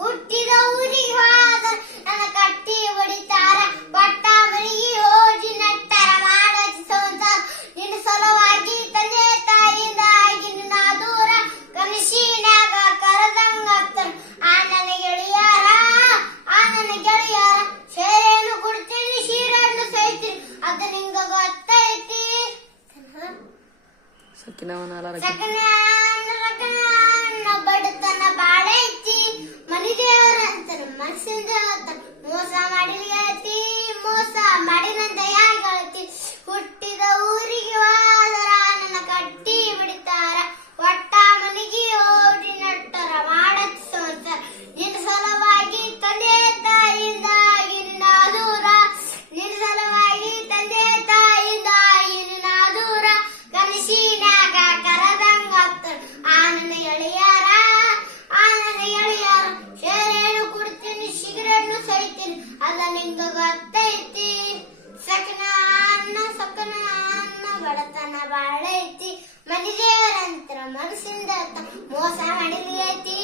ಹುಟ್ಟಿದ ಊರಿಗೆ ಹೋದ ನನ್ನ ಕಟ್ಟಿ ಹೊಡಿತಾರ ಪಟ್ಟ ಮನೆಗೆ ಹೋಗಿ ನಟ್ಟಾರ ಮಾಡೋದು ಸಂಸಾರ ನಿನ್ನ ಸಲುವಾಗಿ ತಂದೆ ತಾಯಿಯಿಂದ ಆಗಿ ನಿನ್ನ ದೂರ ಕನಸಿನ್ಯಾಗ ಕರೆದಂಗಾಗ್ತಾರ ಆ ನನ್ನ ಗೆಳೆಯರ ಸೇರೇನು ಕೊಡ್ತೀನಿ ಶೀರನ್ನು ಸೈತೀನಿ ಅದು ನಿಂಗ ಗೊತ್ತೈತಿ ಬಡತನ ಬಾಳ ಐತಿ ಮನಿ ದೇವರ ಅಂತಾರ ಮನಸ್ಸಿನ ದೇವರ ಮೋಸ ಮಾಡಿಲ್ಗೈತಿ ಮೋಸ ಮಾಡಿನಂತ ಯಾಗೈತಿ ಹುಟ್ಟಿದ ಊರಿಗೆ ಹೋದರ ನನ್ನ ಕಟ್ಟಿ ಬಿಡ್ತಾರ ಒಟ್ಟ ಮನಿಗೆ ಓಡಿ ನಟ್ಟರ ಮಾಡತ್ ಸಂಸಾರ ನಿನ್ನ ಸಲುವಾಗಿ ತಂದೆ ತಾಯಿಯಿಂದ ನಿನ್ನ ದೂರ ನಿನ್ನ ಸಲುವಾಗಿ ತಂದೆ ತಾಯಿಯಿಂದ ನಿನ್ನ ದೂರ ಕನಸಿನ್ಯಾಗ ಕರೆದಂಗಾಗ್ತಾರ ಆ ನನ್ನ ಗೆಳೆಯರ ಸೇರೇನು ಕುಡ್ತೀನಿ ಸಿಗರೇಟ್ನು ಸೈತೀನಿ ಅದ ನಿಂಗ ಗೊತ್ತೈತಿ ಸಕನ ಅನ್ನ ಬಡತನ ಬಾಳ ಐತಿ ಮನಿ ದೇವರಂತರ ಮನಸ್ಸಿಂದ ಮೋಸ ಮಾಡಿಲಿ ಐತಿ